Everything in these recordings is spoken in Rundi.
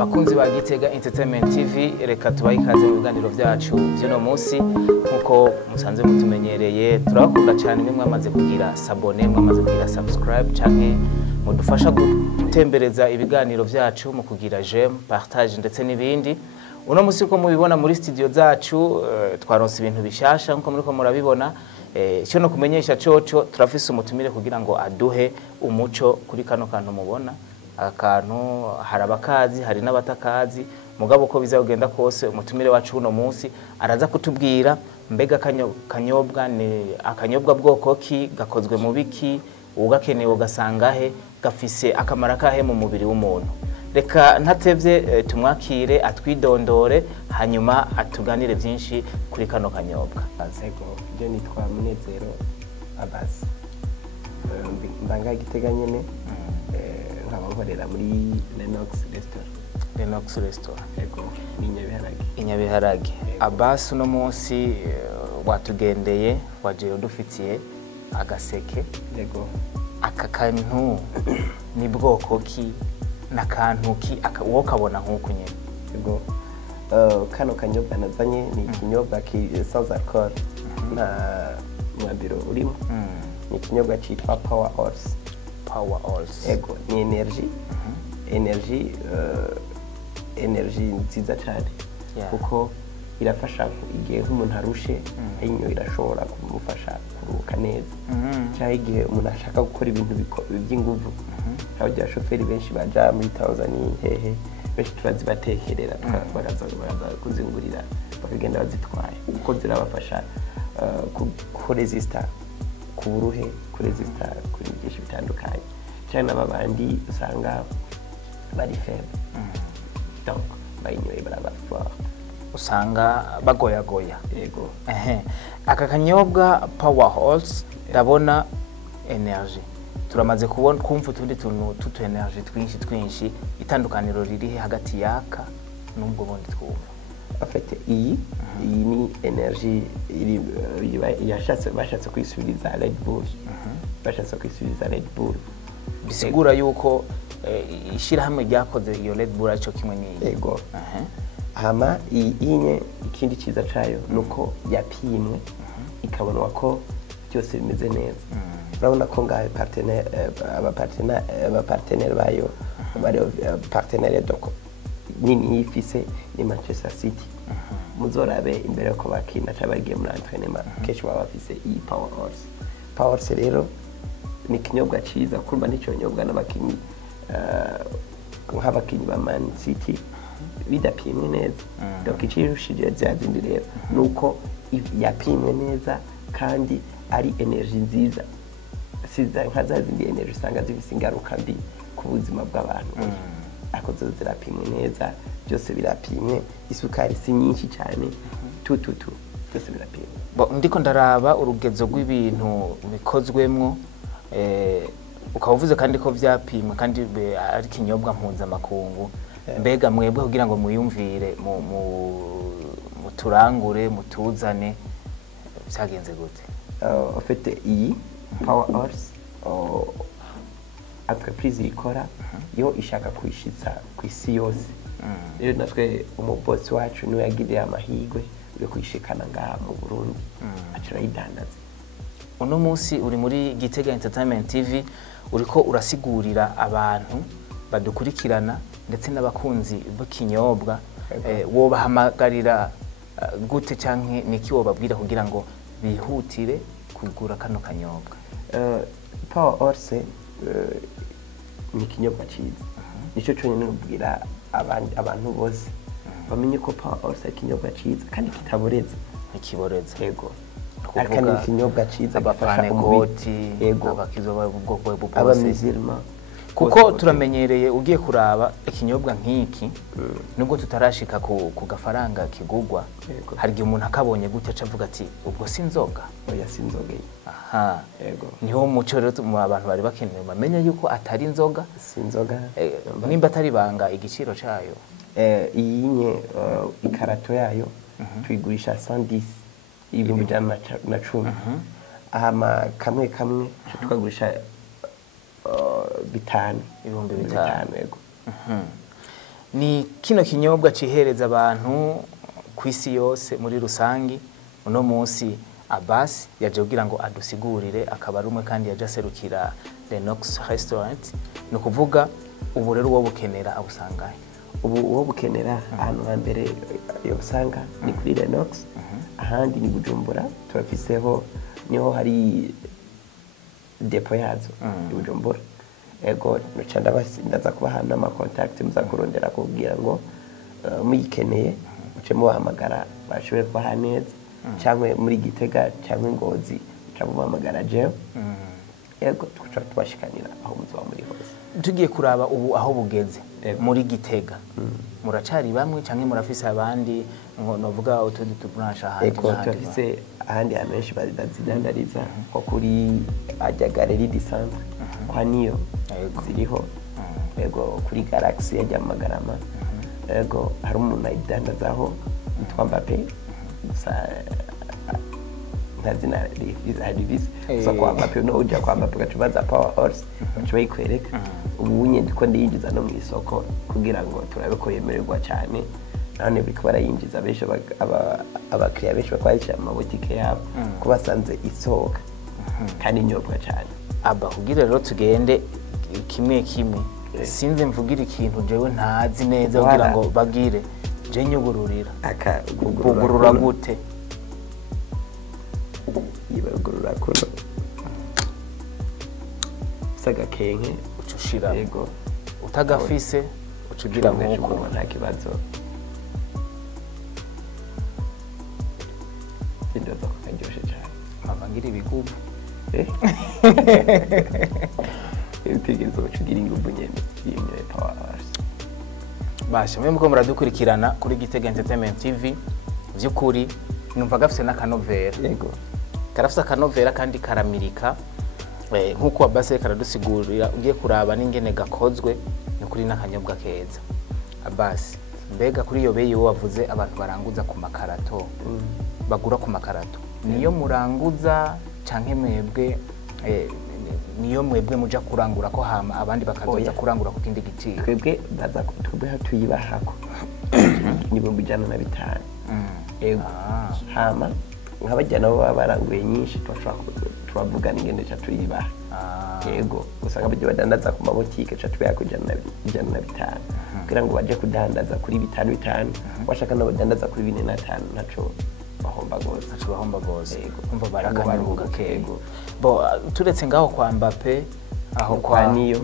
Bakunzi ba GITEGA-Ent TV, reka tubahe ikaze mu biganiro vyacu vy'uno munsi. Nkuko musanze mutumenyereye, turabakunda cyane mwe mwamaze kugira sabone, mwamaze kugira subscribe canke mudufasha gutembereza ibiganiro vyacu mu kugira j'aime, partage ndetse n'ibindi. Uno munsi ko mubibona muri studio zacu twaronse ibintu bishasha nkuko muriko murabibona. Cyo no kumenyesha coco turafise umutumire kugira ngo aduhe umuco kuri kano kantu mubona. Akantu harabakazi hari n'abatakazi mugabo ko bizagenda kose umutumire wacu uno munsi araza kutubwira mbega kanyobwa ni akanyobwa bwoko ki gakozwe mu biki ugakenewe gasangahe gafise akamara kahe mu mubiri w'umuntu. Reka ntatevye tumwakire atwidondore hanyuma atuganire vyinshi kuri kano kanyobwa. Azego je nitwa Munezero Abbas mbanga Gitega nyene nkabakorera muri Lenox Restaurant yego Inyabiharage. Abbas uno munsi watugendeye waje udufitiye agaseke yego aka kantu ni bwoko ki nakantu ki wo kabona nkuko nyene yego kano kanyobwa nazanye ni kinyobwa ki sans alcool na mwabiro urimo ni kinyobwa citwa Power Horse ego ni energy nziza cyane kuko irafasha igihe umuntu arushe inyo irashobora kumufasha kuruhuka neza cyangwa igihe umuntu ashaka gukora ibintu by'inguvu abajya shoferi benshi baja muri Tanzania hehe benshi turazibatekerera bagaza kuzingurira bakagenda bazitwaye kuko zirabafasha kuresista kuburuhe kuresista kuri byinshi bitandukanye cyane abandi usanga bari faible donc bayinyoye barabafwa usanga bagoyagoya yego aka kanyobwa Power Horse ndabona energy turamaze kubona kumva tundi tuntu tutu energy twinshi itandukaniro riri hagati yaka n'ubwo bundi twumva afite iyi ni energy iri bashatse kwisubiriza Red Bull bashatse kwisubiriza Red Bull bisigura yuko ishira hamwe ryakoze iyo Red Bull aco kimwe ni yego hama inye ikindi ciza cayo nuko yapimwe ikabonwa ko byose bimeze neza urabona ko ngaye partenaire bayo bari partenaire doko nini yifise ni Manchester City muzorabe imbere ko bakina cabagiye muri entraînement keshi baba bafise iyi Power Horse rero ni kinyobwa ciza kumba nico nyobwa n'abakinyi nk'abakinyi ba Man City bidapimwe neza donc ikirushije byazindi rero nuko yapimwe neza kandi ari energy nziza siza nkazazindi energy usanga zifise ingaruka mbi ku buzima bw'abantu akoze zirapimwe neza byose birapimwe isukari si nyinshi cyane byose birapimwe ndiko ndaraba urugezo rw'ibintu bikozwemwo ukavuze kandi ko vyapimwe kandi ari kinyobwa mpuzamakungu mbega mwebwe kugira ngo muyumvire muturangure mutuzane byagenze gute ofete iyi Power Horse entreprise ikora yo ishaka kwishitsa kwisi yose rero natwe umubosi wacu niwe yagiriye amahirwe yo kwishikana ngaha mu Burundi acira yidandaza. Uno munsi uri muri GITEGA-Ent TV uriko urasigurira abantu badukurikirana ndetse n'abakunzi b'ikinyobwa wo bahamagarira gute canke niki wo babwira kugira ngo bihutire kugura kano kanyobwa. Power Horse ni kinyobwa cyiza nico cyo nyine ubwira abantu bose bamenye ko Power Horse ari kinyobwa cyiza kandi kitaboreza ikiboreza yego akandi kinyobwa cyiza abafane goti abakizo bwoko bwose abamizirma kuko turamenyereye ugiye kuraba ikinyobwa nk'iki nubwo tutarashika ku gafaranga kigugwa hari gihe umuntu akabonye gute acavuga ati ubwo sinzoga oya sinzoga aha yego niho muco rero mu abantu bari bakeneye bamenye yuko atari inzoga sinzoga nimba atari banga igiciro cayo iyi nye ikarato yayo tuyigurisha 110 ibihumbi ijana na 10 ahama kamwe tukagurisha bitanu ibihumbi bitanu yego ni kino kinyobwa cihereza abantu kwisi yose muri rusangi. Uno munsi Abbas yaje kugira ngo adusigurire, akaba rumwe kandi yaje aserukira Lenox Restaurant. No kuvuga ubu rero uwo bukenera abusangaye, ubu uwo bukenera ahantu hambere yo usanga ni kuri Lenox, ahandi ni Bujumbura turafiseho, niho hari depo yazo i Bujumbura. Ego nucanda ndaza kubaha nama contact muza kurondera kugira ngo muyikeneye uce mubahamagara bashobore kubaha neza, cyangwa muri Gitega cyangwa Ngozi cyangwa mubahamagara jewe. Ego tuca tubashikanira aho muzoba muri hose. Tugiye kuraba ubu aho bugeze muri Gitega, muracari bamwe cyangwa murafise abandi ngo novuga utundi tubranche ahandi? Ego turafise ahandi amenshi bazidandariza ko kuri ajya Galerie du Centre kwa niyo ziriho. Ego kuri Galaxy yajya Magarama. Ego hari umuntu ayidandazaho yitwa Mbappe, gusa ntazina rivisi so kwa Mbappe no ujya kwa Mbappe gacubaza Power Horse bacubaye kwereka. Ubu nye ndiko ndiyinjiza no mu isoko kugira ngo turabe ko yemererwa cyane, none biko barayinjiza benshi abakiriya benshi bakwarisha mu boutique yabo ko basanze isohoka kandi nyobwa cyane. Aba kugira rero tugende kimwe kimwe, sinze mvugira ikintu jewe ntazi neza kugira ngo bagire je nyugururira aka gugurura gute yibagurura kuno saga kenke ucushira. Yego utagafise ucugira nkuko nta kibazo. Indodo kajyoshe cyane mavangira ibigubu utegereza ucugira ingubu nyene yimye Power Horse. Basha mwe muko muradukurikirana kuri GITEGA-Ent TV, vyukuri numva gafise n'akanovera. Yego karafise akanovera kandi karamirika, nkuko Abbas karadusigurira ugiye kuraba n'ingene gakozwe, ni kuri n'akanyobwa keza. Abbas, mbega kuri yo beyi wavuze abantu baranguza ku makarato, bagura ku makarato, niyo muranguza canke mwebwe niyo mwebwe muja kurangura ko hama abandi bakazoza kurangura ku kindi giciro? Twebwe baza twebwe hatuyibahako ni 150. Ego hama nk'abajyana bo baranguye nyinshi turavuga n'ingene cha tuyibaha. Ego usanga bajye badandaza ku mabotike cha tweyako 150 kugira ngo baje kudandaza kuri 5 washaka no badandaza kuri 4 na 5 naco bahomba gose. Umva barakanyuga kego. Bo turetse ngaho kwa Mbappe, aho kwa niyo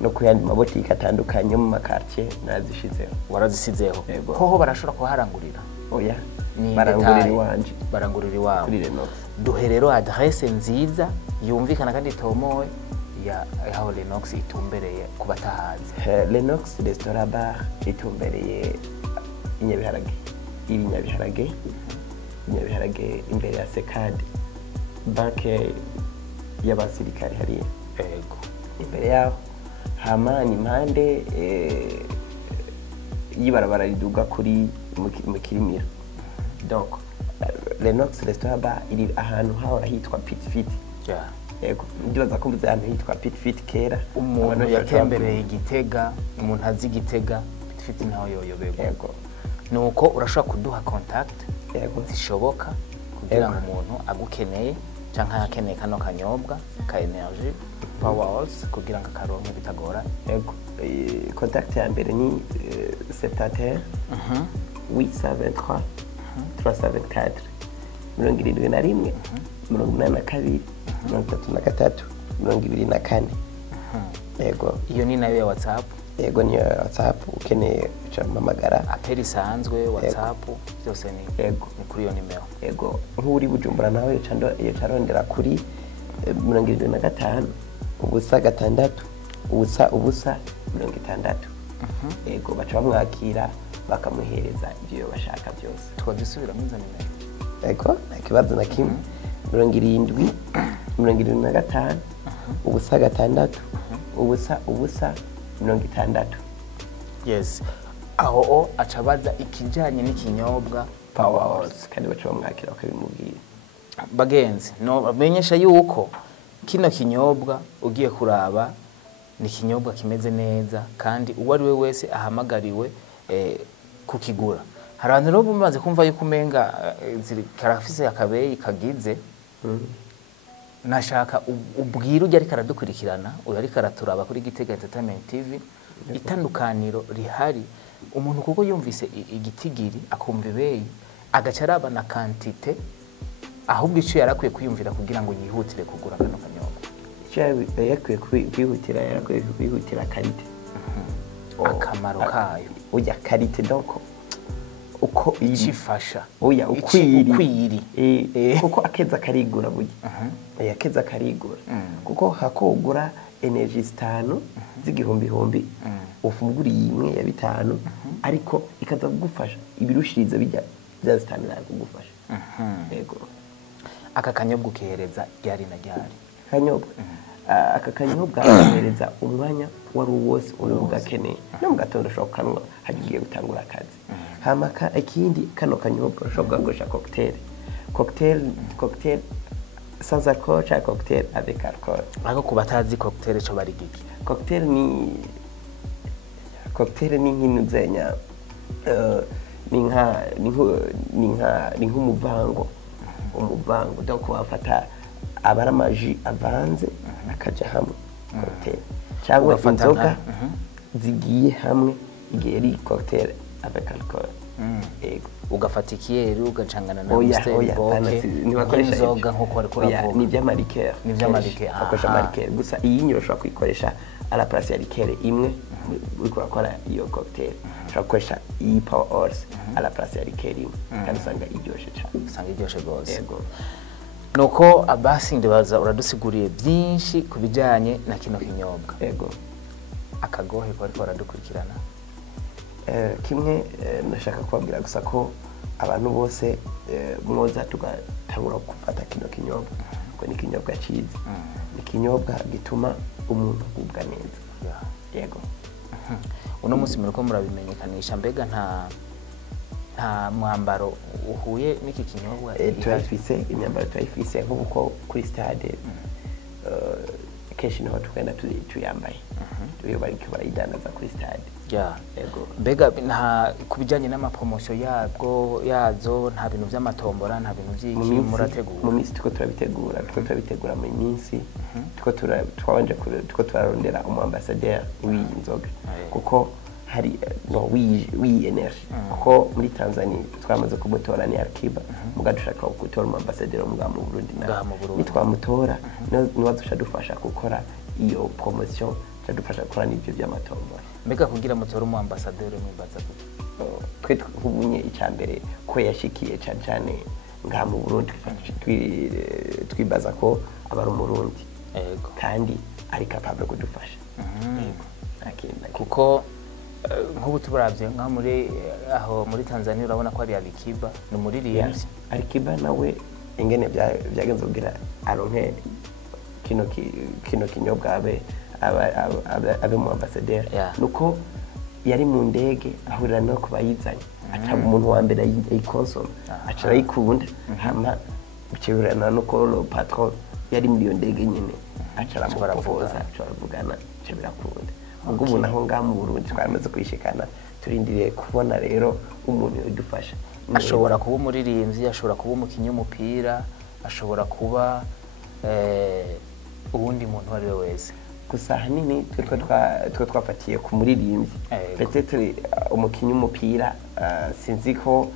no kuyandi mabotike atandukanye mu makartie nazishizeho. Warazisizeho hoho barashobora kuharangurira? Oya, barangurira iwanje kuri Lenox. Duherero adresse nziza yumvikana kandi tomoye ya aho Lenox itumbereye kubatahazi. Lenox Restaurant Bar itumbereye Inyabiharage, Ibinyobwa imbere ya Sekade banke y'abasirikare hariya. Ego imbere yaho hama ni impande yibarabara riduga kuri mu Kirimiro. Donc Lenox Restaurant Bar iri ahantu hahora hitwa Pit Fit. Ego ndibaza ko mvuze ahantu hitwa Pit Fit kera. Umuntu yatembereye Gitega, umuntu azi Gitega, Pit Fit naho yoyobego. Ego nuko urashobora kuduha contact zishoboka kugira ngo umuntu agukeneye canka yakeneye kano kanyobwa ka energy Power Horse kugira ngo akaronke bitagora. Ego contact ya mbere ni 71 873 374 71 82 33 24. Ego iyo ni nayo ya WhatsApp. Ego ni WhatsApp ukeneye chamamagara aperi sanzwe WhatsApp byose ni ego ni kuri yo nimero. Ego nk'uri Bujumbura nawe yo carondera kuri 75 ubusa 6 ubusa 60. Ego baca bamwakira bakamuhereza ibyo bashaka byose. Twadusubira mu nimero. Ego nakibazo na kimwe 70 75 ubusa 6 ubusa 60. Yes. Aho acabaza ikijanye n'ikinyobwa Power Horse kandi baca bamwakira bakabimubwira. Bagenzi no bamenyesha yuko kino kinyobwa ugiye kuraba ni ikinyobwa kimeze neza kandi uwo ari we wese ahamagariwe kukigura. Hari abantu rero bamaze kumva yuko umenga karafise akabeyi kagize, nashaka ubwira ujya ariko aradukurikirana, uyu ariko araturaba kuri GITEGA-Ent TV, itandukaniro rihari umuntu kuko yumvise igitigiri akumva ibeyi agaca araba na kantite, ahubwo icyo yarakwiye kwiyumvira kugira ngo yihutire kugura kano kanyobwa. Icyo yakwiye kwihutira, yarakwiye kwihutira karite, akamaro kayo ujya karite donc uko ikifasha, oya ukwiri kuko akeza karigura burya, akeza karigura kuko hakogura energy 5 z'igihumbi ufunguriye imwe ya 5 ariko ikaza kugufasha ibirushiriza bijya bya 5 kugufasha. Yego, aka kanyobwa ukihereza ryari na ryari? Kanyobwa aka kanyobwa ahereza umwanya wari wose ugakeneye, no mu gatondo ushobora kanwa hagiye gutangura akazi. Hamaka ikindi kano kanyobwa ushobora gukosha cocktail sans alcool cyangwa cocktail avec alcool. Ako kubatazi cocktail cyo bari giki? Cocktail ni nk'inuzenya, ni nk'umuvango, donc wafata abaramaji avanze akaja hamwe cocktail, cyangwa inzoga zigiye hamwe igihe ari cocktail avec alcool. Yego, ugafata ikiyeri ugacangana na mustard boke n'inzoga nkuko ari kuravuga. Ni by'amarikeri, ni by'amarikeri, akoresha amarikeri gusa. Iyi nyiro ushobora kuyikoresha à la place ya rikeri imwe uri kurakora iyo cocktail, ushobora gukoresha iyi power horse à la place ya rikeri imwe kandi usanga iryoshe cyane, usanga iryoshe gose. Yego, nuko abasi ndibaza uradusiguriye byinshi kubijanye na kino kinyobwa. Yego, akagohe ko ariko aradukurikirana kimwe nashaka kubabwira gusa ko abantu bose mwoza tugatangura gufata kino kinyobwa ko ni kinyobwa cyiza, ni kinyobwa gituma umuntu agubwa neza. Yego, uno munsi muriko murabimenyekanisha, mbega nta mwambaro uhuye n'iki kinyobwa? Turafise imyambaro, turayifise nk'uko kuri stade kenshi niho tugenda tuyambaye, tuyo bariko barayidanaza kuri stade. Yego, mbega nta kubijanye n'amapromosyo yazo nta bintu by'amatombora, nta bintu by'iki murategura? Mu minsi tuko turabitegura mu minsi, tuko turarondera umuambassadeur w'iyi nzoga kuko hari w'iyi energy, kuko muri Tanzania twamaze kumutora ni Akiba, muga dushaka gutora umuambassadeur mu Burundi, nitwamutora niwe dufasha gukora iyo promotion, dufasha gukora n'ibyo by'amatombora. Mbega kugira mutore umuambassadeur mwibaza twe twubunye icyambere ko yashikiye cyane ngaha mu Burundi, twibaza ko abari umurundi kandi ari capable kudufasha. Kuko nk'ubu tubaravye nka muri Tanzania urabona ko ari Alikiba ni umuririmbyi. Alikiba nawe ingene byagenze kugira aronke kino kinyobwa abe mu ambassadeur, nuko yari mu ndege ahurira no kubayizanye, aca umuntu wa mbere ayikonsoma, aca arayikunda, hama bicirana nuko lo patron yari muri iyo ndege nyene, aca aramupropoza, aca baravugana, aca birakunda. Ubwo ubu naho ngaha mu Burundi twamaze kwishikana, turindiriye kubona rero umuntu udufasha. Ashobora kuba umuririmbyi, ashobora kuba umukinyi w'umupira, ashobora kuba uwundi muntu wari we wese. Gusa hanini twe twafatiye ku muririmbyi, peut-être umukinyi w'umupira sinzi ko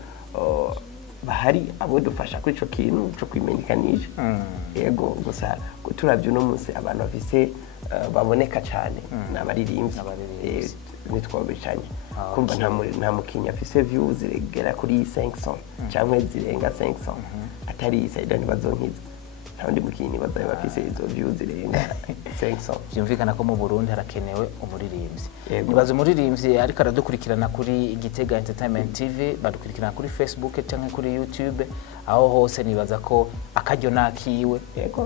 bahari abo dufasha kuri ico kintu cyo kwimenyekanisha. Yego, gusa turavye no munsi abantu bafise baboneka cyane n'abaririmbyi, nitwabicanye kumva nta mukinya afise views zigera kuri 500 cyangwa zirenga 500 atari Saida ntibazonkiza, kandi mukinyi bazaye bafise izo views zirenga 500. Byumvikana ko mu Burundi harakenewe umuririmbyi. Nibaza umuririmbyi ariko aradukurikirana kuri GITEGA-Ent TV, badukurikirana kuri Facebook cyangwa kuri YouTube, aho hose nibaza ko akaryo nakiwe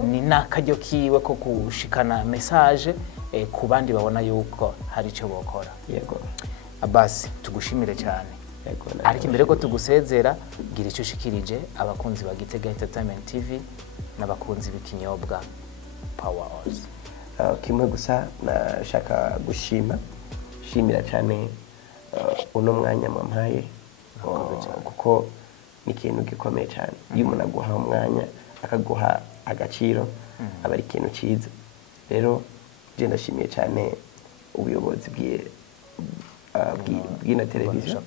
ni nakaryo kiwe ko kushikana message ku bandi babona yuko hari icyo bokora. Yego, Abasi tugushimire cyane. Ariko imbere ko tugusezera, gira icyo ushikirije abakunzi ba GITEGA-Ent TV n'abakunzi b'ikinyobwa Power Horse. kimwe gusa nashaka shimira cyane uno mwanya mwampaye kuko ni ikintu gikomeye cyane iyo umuntu aguha umwanya akaguha agaciro aba ari ikintu cyiza rero je ndashimiye cyane ubuyobozi bw'ino televiziyo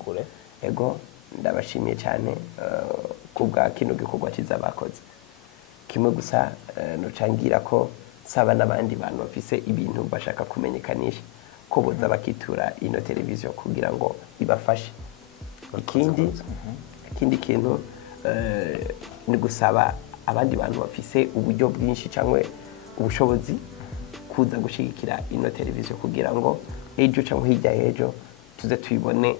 ego ndabashimiye cyane kubwa kino gikorwa cyiza bakoze kimwe gusa nocangira ko saba n'abandi bantu bafise ibintu bashaka kumenyekanisha ko boza bakitura ino televiziyo kugira ngo ibafashe ikindi kintu ni gusaba abandi bantu bafise uburyo bwinshi cyangwa ubushobozi kuza gushigikira ino televiziyo kugira ngo ejo cyangwa hirya y'ejo tuze tuyibone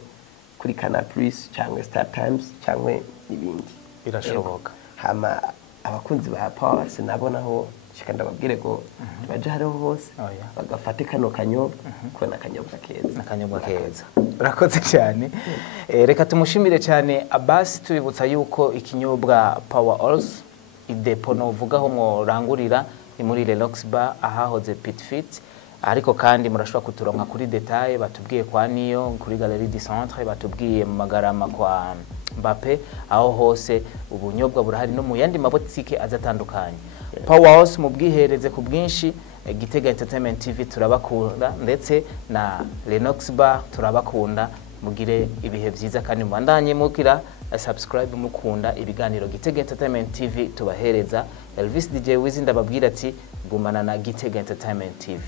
kuri Canal Plus cyangwa Star Times cyangwa n'ibindi birashoboka hama abakunzi ba Power sinabonaho shika ndababwire ko baje hariho hose bagafate kano kanyobwa kubona akanyobwa keza urakoze cyane reka tumushimire cyane Abbas tubibutsa yuko ikinyobwa Power Oils idepo novugaho mworangurira ni muri Relax Bar ahahoze Pit Fit ariko kandi murashobora kuturonka kuri detail batubwiye kwa niyo kuri Galerie du Centre batubwiye mu Magarama kwa Mbappe aho hose ubunyobwa burahari no mu yandi mabotike azatandukanye Power House mu bwihereze ku bwinshi Gitega Entertainment TV turabakunda ndetse na Lenox Bar turabakunda mugire ibihe byiza kandi mubandanye mukira subscribe mukunda ibiganiro Gitega Entertainment TV tubahereza Elvis DJ Wizinda babwira ati gumana na Gitega Entertainment TV